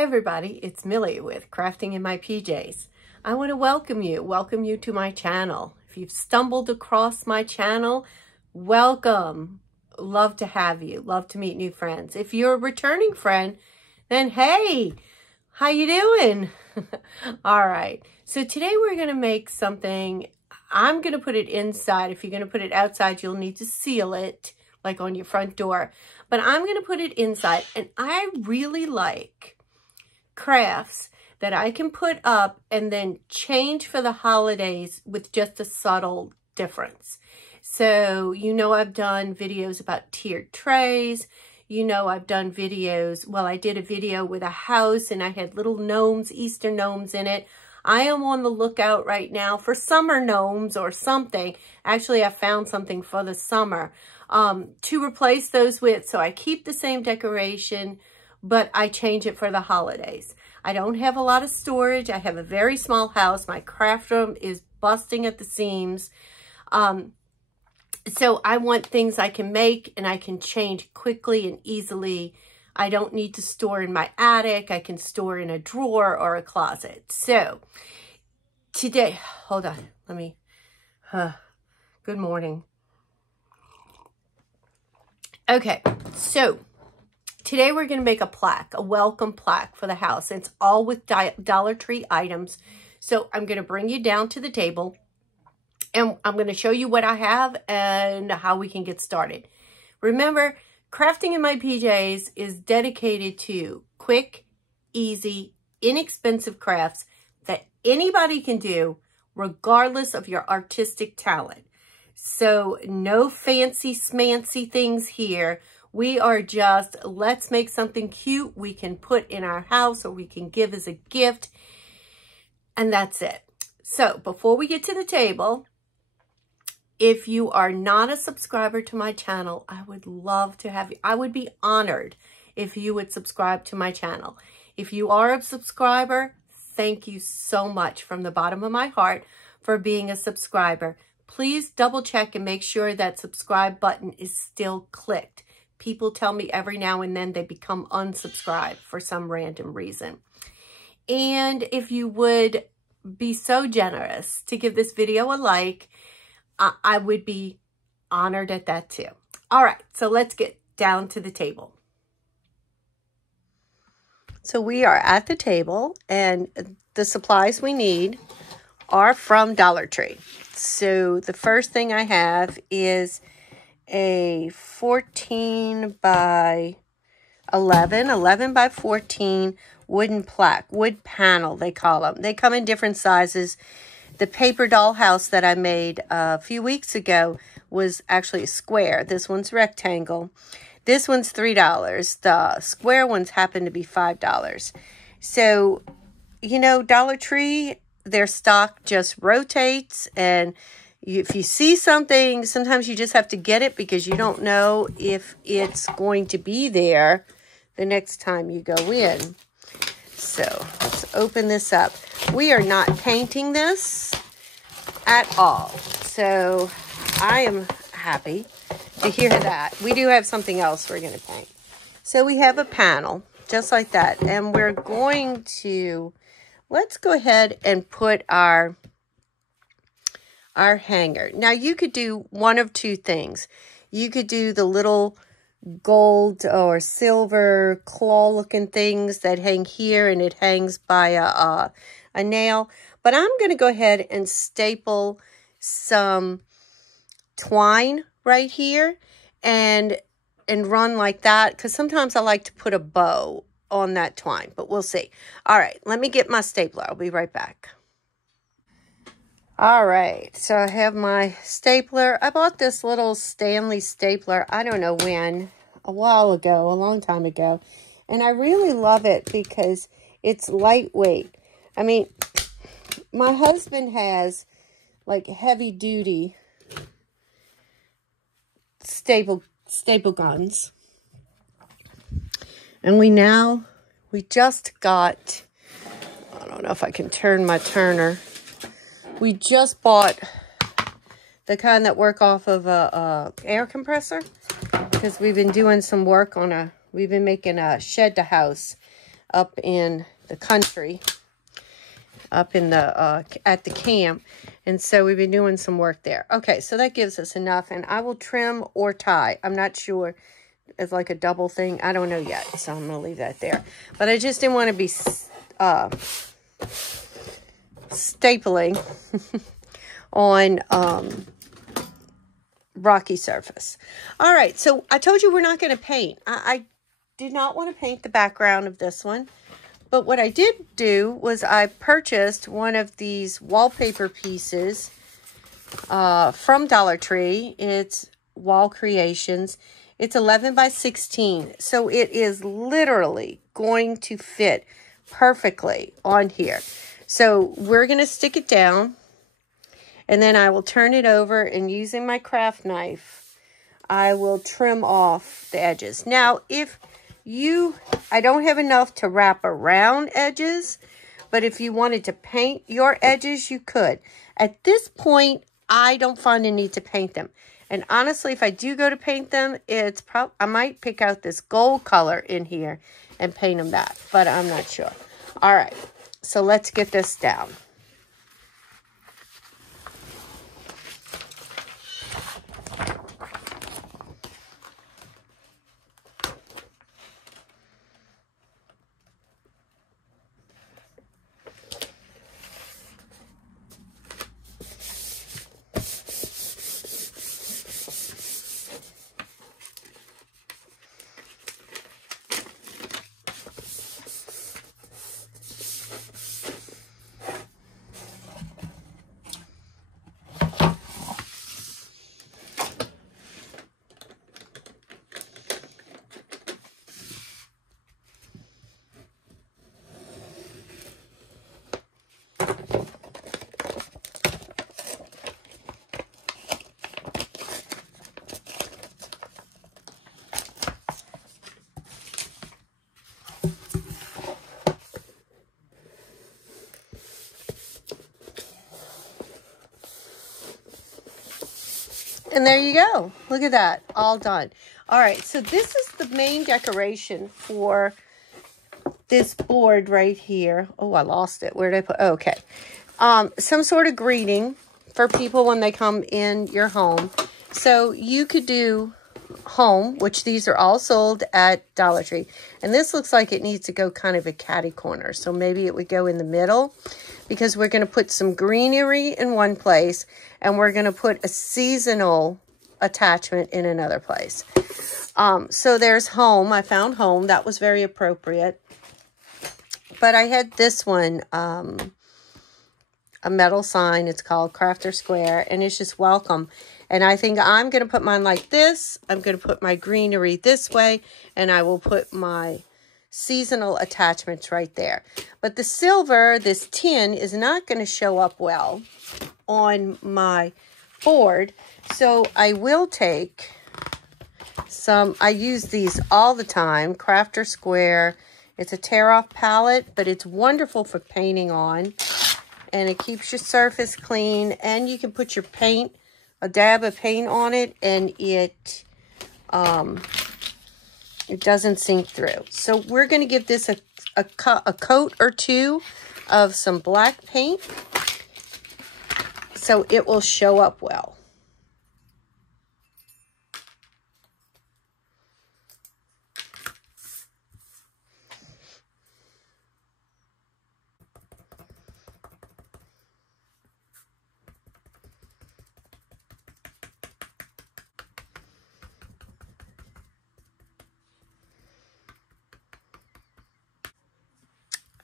Hey everybody, it's Millie with Crafting in My PJs. I want to welcome you to my channel. If you've stumbled across my channel, welcome. Love to have you, love to meet new friends. If you're a returning friend, then hey, how you doing? All right, so today we're going to make something. I'm going to put it inside. If you're going to put it outside, you'll need to seal it, like on your front door. But I'm going to put it inside, and I really like crafts that I can put up and then change for the holidays with just a subtle difference. So, you know, I've done videos about tiered trays. You know, I've done videos, well, I did a video with a house and I had little gnomes, Easter gnomes in it. I am on the lookout right now for summer gnomes or something. Actually, I found something for the summer to replace those with. So I keep the same decoration, but I change it for the holidays. I don't have a lot of storage. I have a very small house. My craft room is busting at the seams. So I want things I can make and I can change quickly and easily. I don't need to store in my attic. I can store in a drawer or a closet. So today, hold on, let me, good morning. Okay, so today we're going to make a plaque, a welcome plaque for the house. It's all with Dollar Tree items. So I'm going to bring you down to the table and I'm going to show you what I have and how we can get started. Remember, Crafting in My PJs is dedicated to quick, easy, inexpensive crafts that anybody can do regardless of your artistic talent. So no fancy smancy things here. We are just, let's make something cute we can put in our house or we can give as a gift. And that's it. So before we get to the table, if you are not a subscriber to my channel, I would love to have you. I would be honored if you would subscribe to my channel. If you are a subscriber, thank you so much from the bottom of my heart for being a subscriber. Please double check and make sure that subscribe button is still clicked. People tell me every now and then they become unsubscribed for some random reason. And if you would be so generous to give this video a like, I would be honored at that too. All right, so let's get down to the table. So we are at the table and the supplies we need are from Dollar Tree. So the first thing I have is a 14 by 11 by 14 wooden plaque, wood panel they call them. They come in different sizes. The paper doll house that I made a few weeks ago was actually a square. This one's rectangle. This one's $3. The square ones happen to be $5. So, you know, Dollar Tree, their stock just rotates, and if you see something, sometimes you just have to get it because you don't know if it's going to be there the next time you go in. So let's open this up. We are not painting this at all. So I am happy to hear that. We do have something else we're going to paint. So we have a panel just like that. And we're going to, let's go ahead and put our hanger. Now you could do one of two things. You could do the little gold or silver claw looking things that hang here and it hangs by a nail. But I'm going to go ahead and staple some twine right here and run like that, because sometimes I like to put a bow on that twine, but we'll see. All right, let me get my stapler. I'll be right back. All right, so I have my stapler. I bought this little Stanley stapler, I don't know when, a while ago, a long time ago. And I really love it because it's lightweight. I mean, my husband has like heavy duty staple guns. And we just got, I don't know if I can turn my turner. We just bought the kind that work off of a air compressor because we've been doing some work on we've been making a shed to house up in the country, up in the at the camp. And so we've been doing some work there. Okay, so that gives us enough. And I will trim or tie. I'm not sure. It's like a double thing. I don't know yet. So I'm going to leave that there. But I just didn't want to be stapling on rocky surface. All right, so I told you we're not going to paint. I did not want to paint the background of this one. But what I did do was I purchased one of these wallpaper pieces from Dollar Tree. It's Wall Creations. It's 11 by 16. So it is literally going to fit perfectly on here. So we're going to stick it down. And then I will turn it over, and using my craft knife, I will trim off the edges. Now, I don't have enough to wrap around edges, but if you wanted to paint your edges, you could. At this point, I don't find a need to paint them. And honestly, if I do go to paint them, I might pick out this gold color in here and paint them that, but I'm not sure. All right, so let's get this down. And there you go. Look at that. All done. All right. So this is the main decoration for this board right here. Oh, I lost it. Where did I put? Oh, okay. Some sort of greeting for people when they come in your home. So you could do home, which these are all sold at Dollar Tree. And this looks like it needs to go kind of a catty corner. So maybe it would go in the middle, because we're going to put some greenery in one place and we're going to put a seasonal attachment in another place. So there's home. I found home. That was very appropriate. But I had this one, a metal sign. It's called Crafter Square, and it's just welcome. And I think I'm going to put mine like this. I'm going to put my greenery this way, and I will put my seasonal attachments right there. But the silver, this tin, is not going to show up well on my board. So I will take some, I use these all the time, Crafter Square. It's a tear-off palette, but it's wonderful for painting on. And it keeps your surface clean, and you can put your paint, a dab of paint on it, and it doesn't sink through. So we're going to give this a coat or two of some black paint so it will show up well.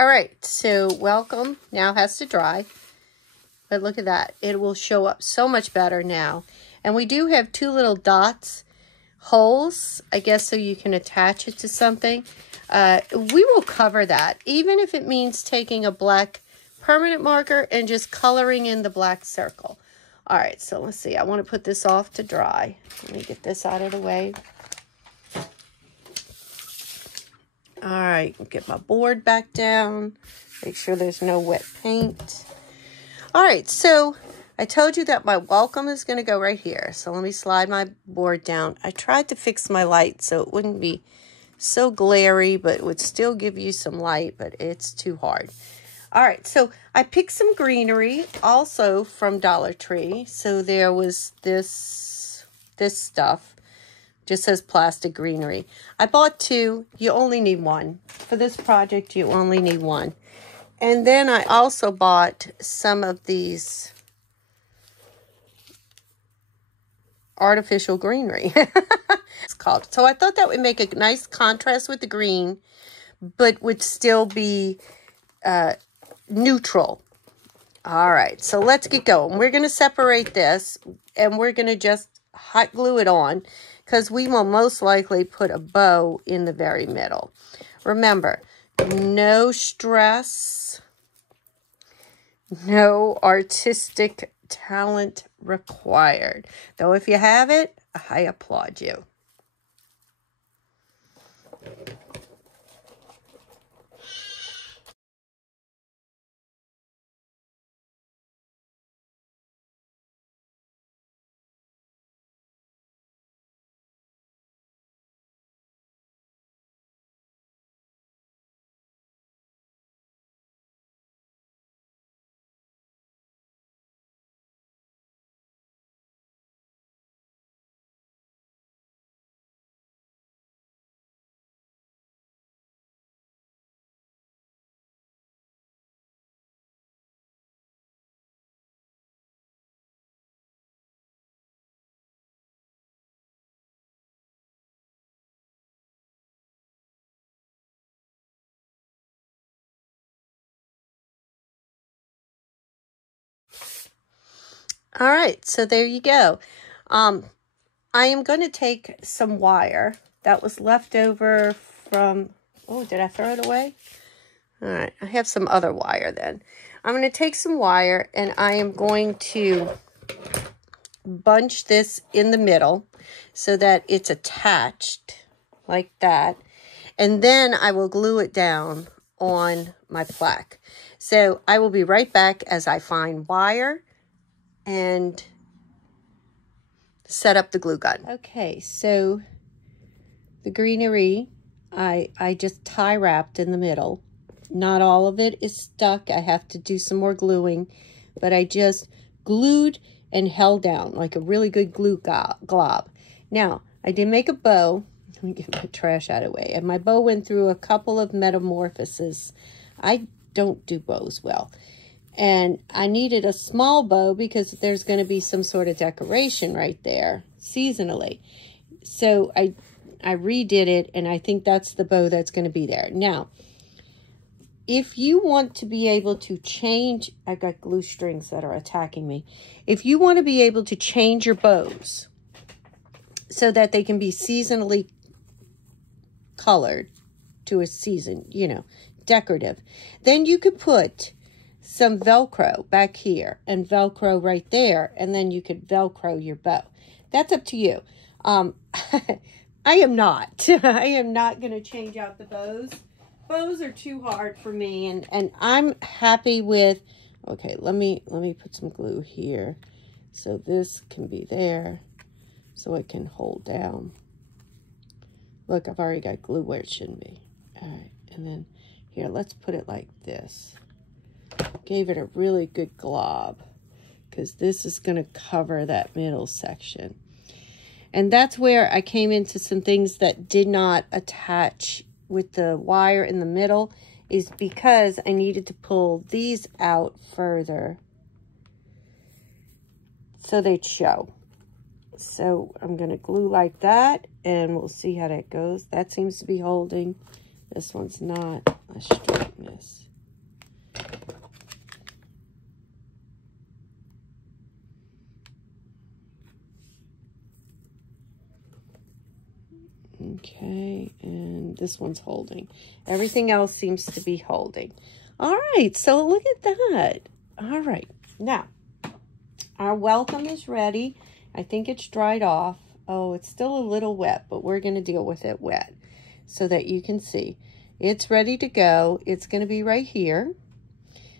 All right, so welcome now has to dry, but look at that. It will show up so much better now. And we do have two little dots, holes, I guess, so you can attach it to something. We will cover that, even if it means taking a black permanent marker and just coloring in the black circle. All right, so let's see. I want to put this off to dry. Let me get this out of the way. All right, get my board back down. Make sure there's no wet paint. All right, so I told you that my welcome is going to go right here. So let me slide my board down. I tried to fix my light so it wouldn't be so glary, but would still give you some light, but it's too hard. All right, so I picked some greenery also from Dollar Tree. So there was this stuff. Just says plastic greenery. I bought 2. You only need 1. For this project, you only need 1. And then I also bought some of these artificial greenery. It's called. So I thought that would make a nice contrast with the green, but would still be neutral. All right, so let's get going. We're going to separate this, and we're going to just hot glue it on, because we will most likely put a bow in the very middle. Remember, no stress, no artistic talent required. Though if you have it, I applaud you. All right, so there you go. I am going to take some wire that was left over from, oh, did I throw it away? All right, I have some other wire then. I'm going to take some wire, and I am going to bunch this in the middle so that it's attached like that. And then I will glue it down on my plaque. So I will be right back as I find wire and set up the glue gun. Okay, so the greenery, I just tie wrapped in the middle. Not all of it is stuck. I have to do some more gluing, but I just glued and held down like a really good glue glob. Now, I did make a bow. Let me get my trash out of the way. And my bow went through a couple of metamorphoses. I don't do bows well. And I needed a small bow because there's going to be some sort of decoration right there seasonally. So I redid it, and I think that's the bow that's going to be there. Now, if you want to be able to change, I got glue strings that are attacking me. If you want to be able to change your bows so that they can be seasonally colored to a season, you know, decorative, then you could put some Velcro back here and Velcro right there, and then you could Velcro your bow. That's up to you. I am not. I am not going to change out the bows. Bows are too hard for me, and I'm happy with, okay, let me put some glue here so this can be there so it can hold down. Look, I've already got glue where it shouldn't be. All right, and then here, let's put it like this. Gave it a really good glob because this is going to cover that middle section. And that's where I came into some things that did not attach with the wire in the middle, is because I needed to pull these out further so they'd show. So I'm going to glue like that, and we'll see how that goes. That seems to be holding. This one's not. Let's straighten this. Okay, and this one's holding. Everything else seems to be holding. All right, so look at that. All right, now, our welcome is ready. I think it's dried off. Oh, it's still a little wet, but we're going to deal with it wet so that you can see. It's ready to go. It's going to be right here.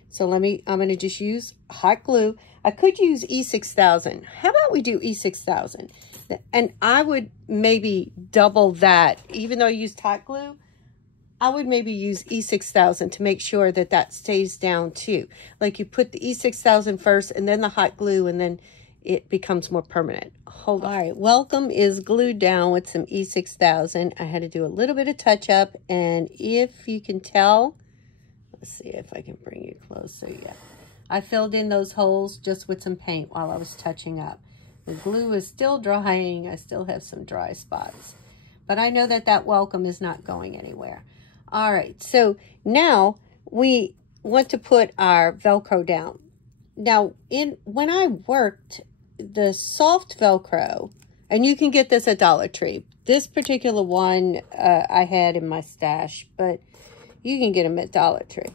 So I'm going to just use hot glue. I could use E6000. How about we do E6000? And I would maybe double that. Even though I use hot glue, I would maybe use E6000 to make sure that that stays down too. Like you put the E6000 first and then the hot glue, and then it becomes more permanent. Hold on. All right, welcome is glued down with some E6000. I had to do a little bit of touch up, and if you can tell, let's see if I can bring you closer. Yeah, I filled in those holes just with some paint while I was touching up. The glue is still drying. I still have some dry spots, but I know that that welcome is not going anywhere. All right, so now we want to put our Velcro down. Now, when I worked the soft Velcro, and you can get this at Dollar Tree. This particular one I had in my stash, but you can get them at Dollar Tree.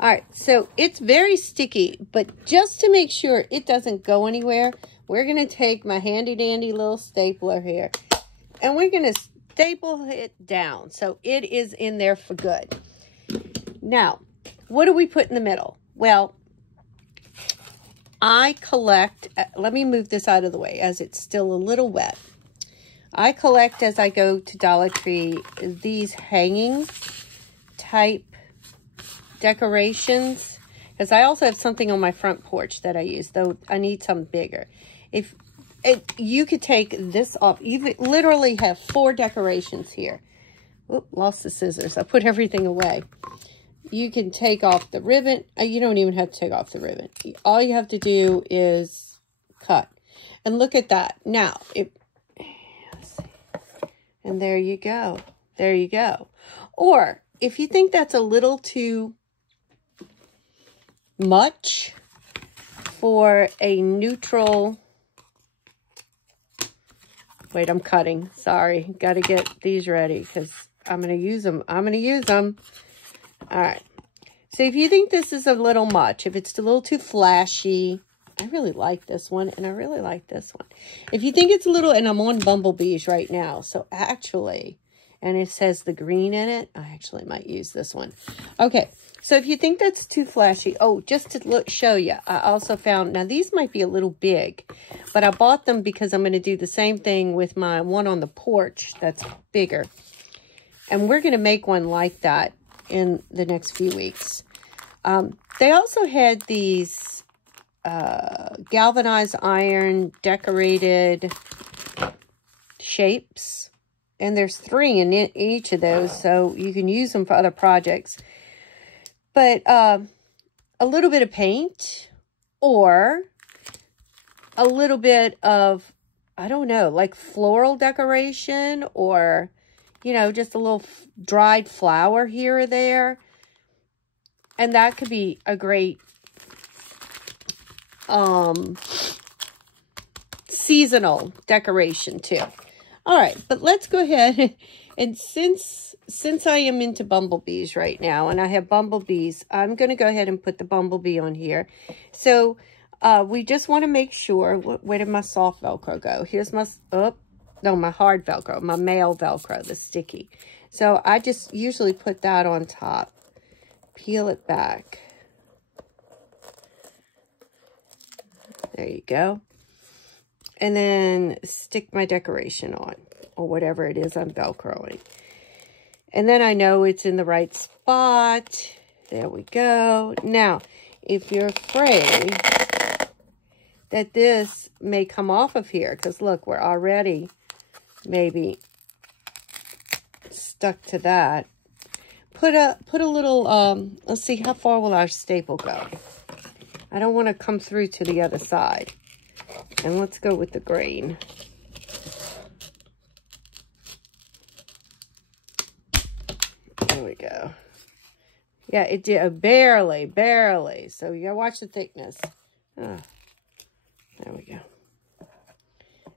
All right, so it's very sticky, but just to make sure it doesn't go anywhere, we're going to take my handy-dandy little stapler here, and we're going to staple it down so it is in there for good. Now, what do we put in the middle? Well, I collect, let me move this out of the way as it's still a little wet. I collect, as I go to Dollar Tree, these hanging type decorations, because I also have something on my front porch that I use, though I need something bigger. You could take this off. You literally have 4 decorations here. Oop, lost the scissors. I put everything away. You can take off the ribbon. You don't even have to take off the ribbon. All you have to do is cut. And look at that. Now, let's see. And there you go. There you go. Or if you think that's a little too much for a neutral... Wait, I'm cutting. Sorry. Got to get these ready because I'm going to use them. I'm going to use them. All right. So if you think this is a little much, if it's a little too flashy, I really like this one, and I really like this one. If you think it's a little, and I'm on Bumblebees right now, so actually, and it says the green in it, I actually might use this one. Okay, so if you think that's too flashy, oh, just to show you, I also found, now these might be a little big, but I bought them because I'm going to do the same thing with my one on the porch that's bigger. And we're going to make one like that in the next few weeks. They also had these galvanized iron decorated shapes, and there's 3 in each of those, so you can use them for other projects. But a little bit of paint, or a little bit of, I don't know, like floral decoration, or, you know, just a little dried flower here or there. And that could be a great seasonal decoration too. All right, but let's go ahead. And since I am into bumblebees right now, and I have bumblebees, I'm going to go ahead and put the bumblebee on here. So we just want to make sure, where did my soft Velcro go? Here's my, my hard Velcro, my male Velcro, the sticky. So I just usually put that on top. Peel it back. There you go. And then stick my decoration on, or whatever it is I'm Velcroing. And then I know it's in the right spot. There we go. Now, if you're afraid that this may come off of here, because look, we're already maybe stuck to that. Put a little, let's see, how far will our staple go? I don't want to come through to the other side. And let's go with the green. There we go. Yeah, it did, barely. So you gotta watch the thickness. There we go.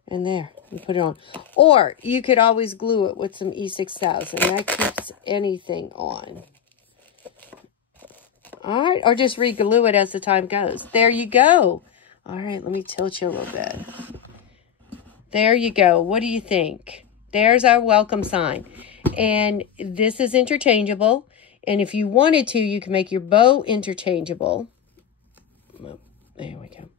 And there, you put it on. Or you could always glue it with some E6000. That keeps anything on. All right, or just re-glue it as the time goes. There you go. All right, let me tilt you a little bit. There you go. What do you think? There's our welcome sign. And this is interchangeable. And if you wanted to, you can make your bow interchangeable. There we go.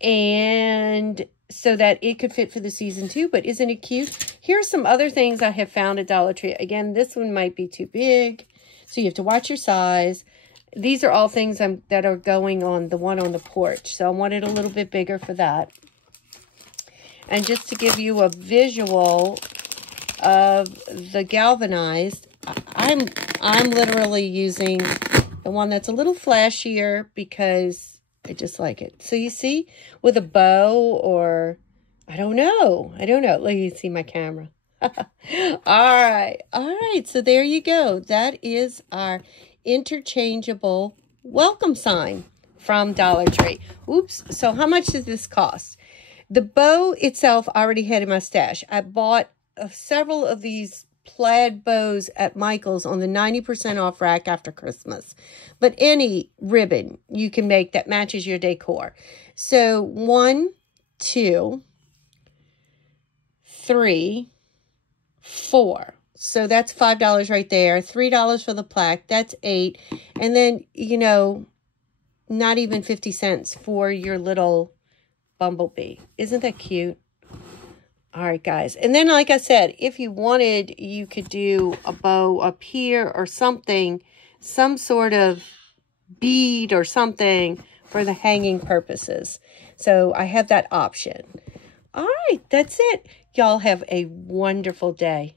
And so that it could fit for the season too. But isn't it cute? Here's some other things I have found at Dollar Tree. Again, this one might be too big, so you have to watch your size. These are all things that are going on the one on the porch. So I wanted a little bit bigger for that. And just to give you a visual of the galvanized, I'm literally using the one that's a little flashier because I just like it. So you see, with a bow or, I don't know. Let me see my camera. All right. So there you go. That is our interchangeable welcome sign from Dollar Tree. Oops. So how much does this cost? The bow itself I already had in my stash. I bought several of these plaid bows at Michael's on the 90% off rack after Christmas. But any ribbon you can make that matches your decor. So 1, 2, 3, 4. So that's $5 right there. $3 for the plaque. That's $8. And then, you know, not even 50 cents for your little bumblebee. Isn't that cute? All right, guys. And then, like I said, if you wanted, you could do a bow up here or something, some sort of bead or something for the hanging purposes. So I have that option. All right, that's it. Y'all have a wonderful day.